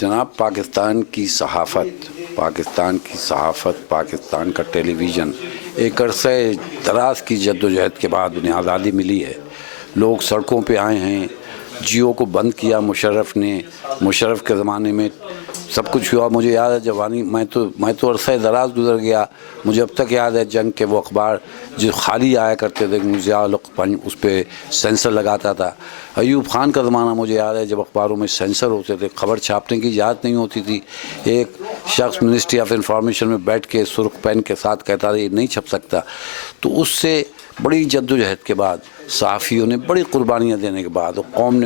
جناب، پاکستان کی صحافت، پاکستان کا ٹیلی ویژن ایک عرصہ دراز کی جدوجہد کے بعد انہیں آزادی ملی ہے۔ لوگ سڑکوں پہ آئے ہیں، جیو کو بند کیا مشرف نے، مشرف کے زمانے میں سب کچھ ہوا۔ مجھے یاد ہے جوانی، میں تو عرصہ دراز گزر گیا، مجھے اب تک یاد ہے جنگ کے وہ اخبار جو خالی آیا کرتے تھے، ضیاء الحق اس پہ سینسر لگاتا تھا۔ ایوب خان کا زمانہ مجھے یاد ہے جب اخباروں میں سینسر ہوتے تھے، خبر چھاپنے کی اجازت نہیں ہوتی تھی، ایک شخص منسٹری آف انفارمیشن میں بیٹھ کے سرخ پین کے ساتھ کہتا تھا یہ نہیں چھپ سکتا۔ تو اس سے بڑی جدوجہد کے بعد، صحافیوں نے بڑی قربانیاں دینے کے بعد، قوم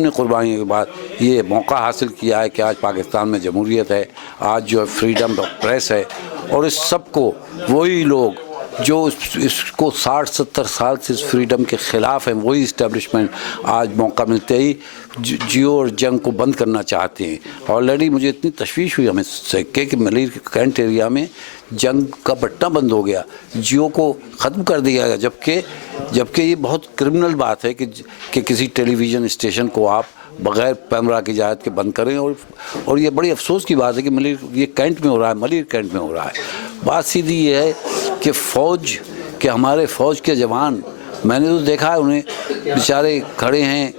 نے قربانیوں کے بعد یہ موقع حاصل کیا ہے کہ آج پاکستان میں جمہوریت ہے، آج جو ہے فریڈم آف پریس ہے۔ اور اس سب کو وہی لوگ جو اس کو 60-70 سال سے اس فریڈم کے خلاف ہیں، وہی اسٹیبلشمنٹ آج موقع ملتے ہی جیو اور جنگ کو بند کرنا چاہتے ہیں۔ آلریڈی مجھے اتنی تشویش ہوئی ہمیں سکے کہ ملیر کے کینٹ ایریا میں جنگ کا بٹا بند ہو گیا، جیو کو ختم کر دیا گیا، جبکہ یہ بہت کرمنل بات ہے کہ کسی ٹیلی ویژن اسٹیشن کو آپ بغیر پیمرا کی اجازت کے بند کریں۔ اور یہ بڑی افسوس کی بات ہے کہ یہ کینٹ میں ہو رہا ہے، ملیر کینٹ میں ہو رہا ہے۔ بات سیدھی یہ ہے کہ ہمارے فوج کے جوان، میں نے تو دیکھا ہے انہیں بیچارے کھڑے ہیں،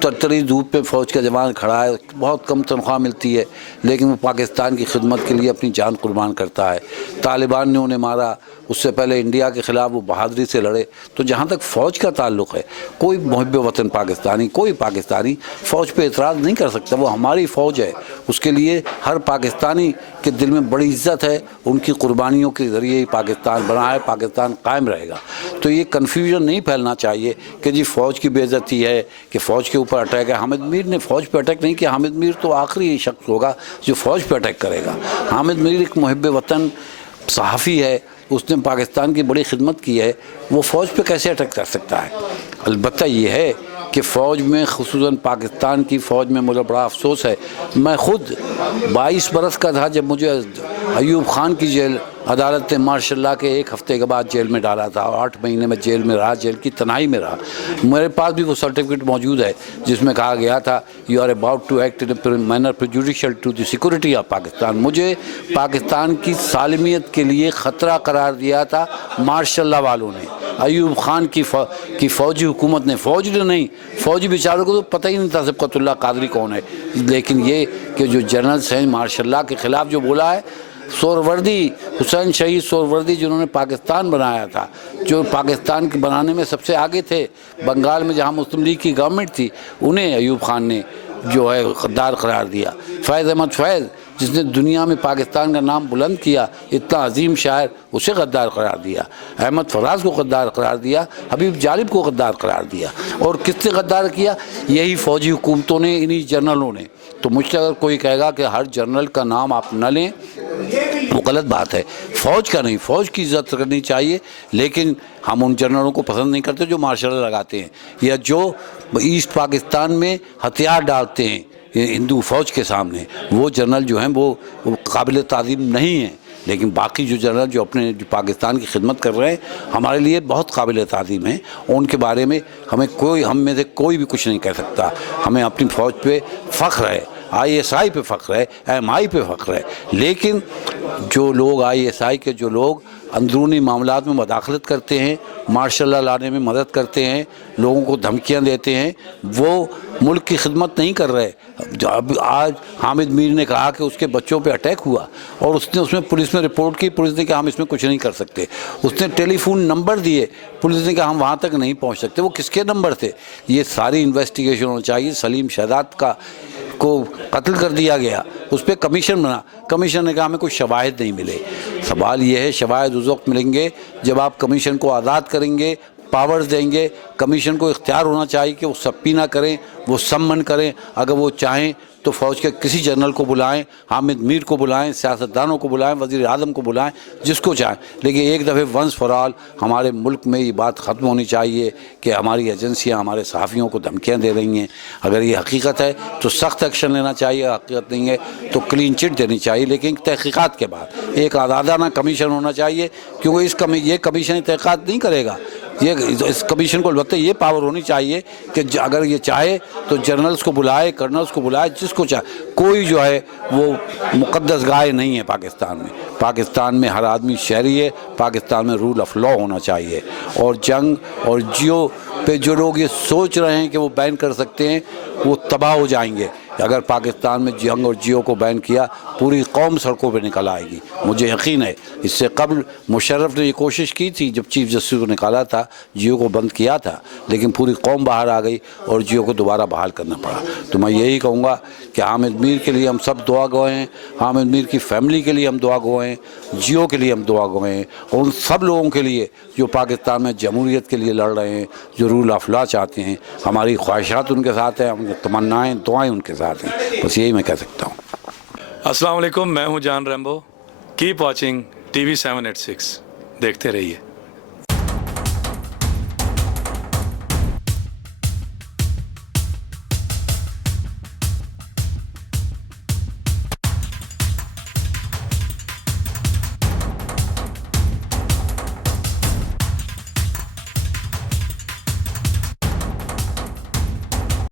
ترتری دھوپ پہ فوج کا جوان کھڑا ہے، بہت کم تنخواہ ملتی ہے، لیکن وہ پاکستان کی خدمت کے لیے اپنی جان قربان کرتا ہے۔ طالبان نے انہیں مارا، اس سے پہلے انڈیا کے خلاف وہ بہادری سے لڑے۔ تو جہاں تک فوج کا تعلق ہے، کوئی محب وطن پاکستانی، کوئی پاکستانی فوج پہ اعتراض نہیں کر سکتا، وہ ہماری فوج ہے۔ اس کے لیے ہر پاکستانی کے دل میں بڑی عزت ہے، ان کی قربانیوں کے ذریعے ہی پاکستان بنا ہے، پاکستان قائم رہے گا۔ تو یہ کنفیوژن نہیں پھیلنا چاہیے کہ جی فوج کی بے عزتی ہے، کہ فوج کے اوپر اٹیک ہے۔ حامد میر نے فوج پہ اٹیک نہیں کیا، حامد میر تو آخری شخص ہوگا جو فوج پہ اٹیک کرے گا۔ حامد میر ایک محب وطن صحافی ہے، اس نے پاکستان کی بڑی خدمت کی ہے، وہ فوج پہ کیسے اٹیک کر سکتا ہے؟ البتہ یہ ہے کہ فوج میں، خصوصاً پاکستان کی فوج میں، مجھے بڑا افسوس ہے۔ میں خود 22 برس کا تھا جب مجھے ایوب خان کی جیل عدالت نے ماشاء اللہ کے 1 ہفتے کے بعد جیل میں ڈالا تھا، اور 8 مہینے میں جیل میں رہا، جیل کی تنہائی میں رہا۔ میرے پاس بھی وہ سرٹیفکیٹ موجود ہے جس میں کہا گیا تھا you are about to act in a manner prejudicial to the security of Pakistan. مجھے پاکستان کی سالمیت کے لیے خطرہ قرار دیا تھا ماشاء اللہ والوں نے، ایوب خان کی فوجی حکومت نے، فوج نے نہیں، فوجی بیچاروں کو تو پتہ ہی نہیں تھا سبقت اللہ قادری کون ہے، لیکن یہ کہ جو جنرلز ہیں ماشاء اللہ کے خلاف جو بولا ہے، سہروردی، حسین شہید سہروردی جنہوں نے پاکستان بنایا تھا، جو پاکستان کے بنانے میں سب سے آگے تھے، بنگال میں جہاں مسلم لیگ کی گورنمنٹ تھی، انہیں ایوب خان نے جو ہے غدار قرار دیا۔ فیض احمد فیض، جس نے دنیا میں پاکستان کا نام بلند کیا، اتنا عظیم شاعر، اسے غدار قرار دیا۔ احمد فراز کو غدار قرار دیا، حبیب جالب کو غدار قرار دیا۔ اور کس نے غدار کیا؟ یہی فوجی حکومتوں نے، انہی جنرلوں نے۔ تو مجھ سے اگر کوئی کہے گا کہ ہر جنرل کا نام آپ نہ لیں، وہ غلط بات ہے۔ فوج کا نہیں، فوج کی عزت کرنی چاہیے، لیکن ہم ان جنرلوں کو پسند نہیں کرتے جو مارشل لا لگاتے ہیں یا جو ایسٹ پاکستان میں ہتھیار ڈالتے ہیں ہندو فوج کے سامنے۔ وہ جنرل جو ہیں وہ قابل تعظیم نہیں ہیں، لیکن باقی جو جنرل جو پاکستان کی خدمت کر رہے ہیں، ہمارے لیے بہت قابل تعظیم ہیں۔ ان کے بارے میں ہم میں سے کوئی بھی کچھ نہیں کہہ سکتا۔ ہمیں اپنی فوج پہ فخر ہے، ISI پہ فخر ہے، MI پہ فخر ہے، لیکن جو لوگ ISI کے جو لوگ اندرونی معاملات میں مداخلت کرتے ہیں، مارشل لا لانے میں مدد کرتے ہیں، لوگوں کو دھمکیاں دیتے ہیں، وہ ملک کی خدمت نہیں کر رہے۔ اب آج حامد میر نے کہا کہ اس کے بچوں پہ اٹیک ہوا، اور اس میں پولیس میں رپورٹ کی، پولیس نے کہا ہم اس میں کچھ نہیں کر سکتے۔ اس نے ٹیلی فون نمبر دیے، پولیس نے کہا ہم وہاں تک نہیں پہنچ سکتے۔ وہ کس کے نمبر تھے؟ یہ ساری انویسٹیگیشن ہونا چاہیے۔ سلیم شہزاد کو قتل کر دیا گیا، اس پہ کمیشن بنا، کمیشن نے کہا ہمیں کوئی شواہد نہیں ملے۔ سوال یہ ہے شواہد اس وقت ملیں گے جب آپ کمیشن کو آزاد کریں گے، پاورز دیں گے۔ کمیشن کو اختیار ہونا چاہیے کہ وہ سبپینا کریں، وہ سمن کریں، اگر وہ چاہیں تو فوج کے کسی جنرل کو بلائیں، حامد میر کو بلائیں، سیاستدانوں کو بلائیں، وزیر اعظم کو بلائیں، جس کو چاہیں، لیکن ایک دفعہ ونس فار آل ہمارے ملک میں یہ بات ختم ہونی چاہیے کہ ہماری ایجنسیاں ہمارے صحافیوں کو دھمکیاں دے رہی ہیں۔ اگر یہ حقیقت ہے تو سخت ایکشن لینا چاہیے، حقیقت نہیں ہے تو کلین چٹ دینی چاہیے، لیکن تحقیقات کے بعد ایک آزادانہ کمیشن ہونا چاہیے، کیونکہ یہ کمیشن تحقیقات نہیں کرے گا، یہ اس کمیشن کو البتہ یہ پاور ہونی چاہیے کہ اگر یہ چاہے تو جنرلز کو بلائے، کرنلز کو بلائے، جس کو چاہے. کوئی جو ہے وہ مقدس گائے نہیں ہے پاکستان میں. پاکستان میں ہر آدمی شہری ہے. پاکستان میں رول آف لا ہونا چاہیے. اور جنگ اور جیو پہ جو لوگ یہ سوچ رہے ہیں کہ وہ بین کر سکتے ہیں وہ تباہ ہو جائیں گے. اگر پاکستان میں جنگ اور جیو کو بین کیا پوری قوم سڑکوں پہ نکل آئے گی. مجھے یقین ہے. اس سے قبل مشرف نے یہ کوشش کی تھی جب چیف جسٹس کو نکالا تھا، جیو کو بند کیا تھا، لیکن پوری قوم باہر آ گئی اور جیو کو دوبارہ بحال کرنا پڑا. تو میں یہی کہوں گا کہ حامد میر کے لیے ہم سب دعا گو ہیں. حامد میر کی فیملی کے لیے ہم دعا گو ہیں. جیو کے لیے ہم دعا گو ہیں. اور ان سب لوگوں کے لیے جو پاکستان میں جمہوریت کے لیے لڑ رہے ہیں، جو رول آف لا چاہتے ہیں. ہماری خواہشات ان کے ساتھ ہیں، ہم تمنائیں دعائیں ان کے ساتھ ہیں. بس یہی میں کہہ سکتا ہوں. السلام علیکم، میں ہوں جان ریمبو. Keep watching TV 786. دیکھتے رہیے.